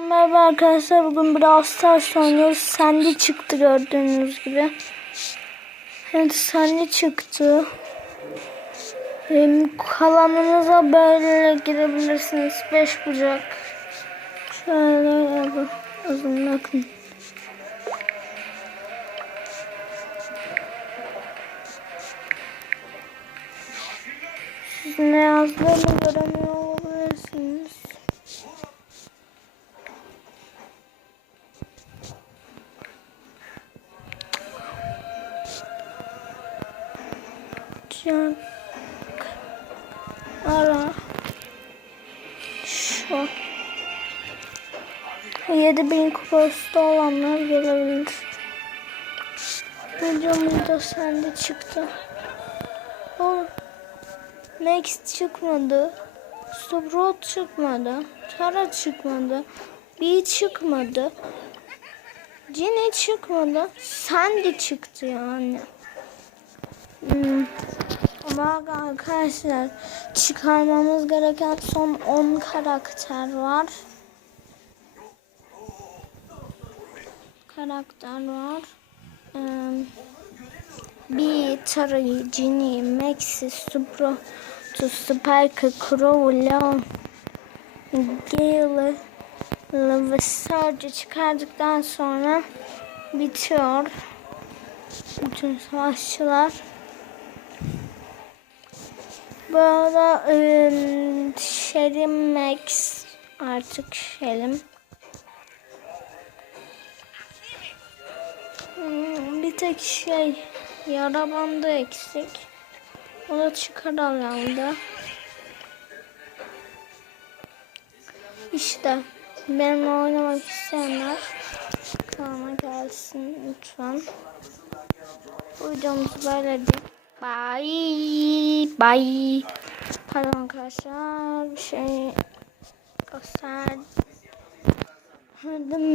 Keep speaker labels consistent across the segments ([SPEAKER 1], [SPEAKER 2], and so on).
[SPEAKER 1] Merhaba arkadaşlar bugün Brawl Stars oynuyoruz. Sandy çıktı gördüğünüz gibi. Evet Sandy çıktı. Benim kalanınıza böyle girebilirsiniz. Beş bucak. Şöyle yapın. Uzun bakın. Siz ne yazdığını göremiyor Jack ara şu 7000 kupası olanlar gelebilir. Videomuzda sende çıktı. O Next çıkmadı. Sprout çıkmadı. Tara çıkmadı. B çıkmadı. Cine çıkmadı. Sandy çıktı yani. Hmm. Ama arkadaşlar çıkarmamız gereken son 10 karakter var. Karakter var. Ee, bir Tara'yı, Ginny, Maxi, Supro, Spike, Crow, Leon, Gale ve Sarge çıkardıktan sonra bitiyor. Bütün savaşçılar. Bu arada ıı, Max artık Shelly. Hmm, Bir tek şey yara bandı eksik. O da çıkar alanda. İşte benimle oynamak isteyenler kanalıma gelsin lütfen. Bu videomuz böyleydi. Bye. Bye. Pardon arkadaşlar. Bir şey gösterdim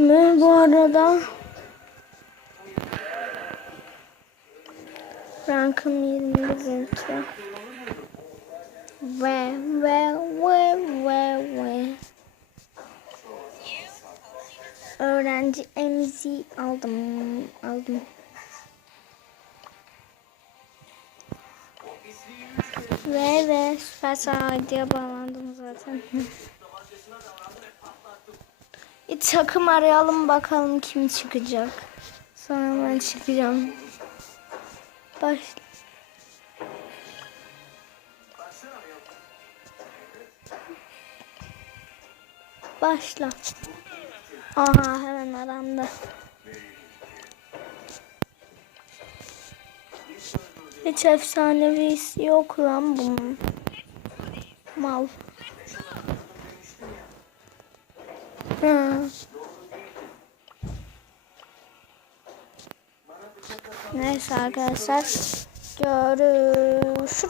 [SPEAKER 1] mi bu arada? Rankım 20 litre. Ve ve ve ve ve. Öğrenci emzi aldım. Aldım. Ve ve Süperstar diye bağlandım zaten. Bir takım arayalım bakalım kim çıkacak. Sonra ben çıkacağım. Baş. Başla. Aha hemen aramda. Hiç efsanevisi yok lan bunun. Mal. Ha. Neyse arkadaşlar. Görüşürüz.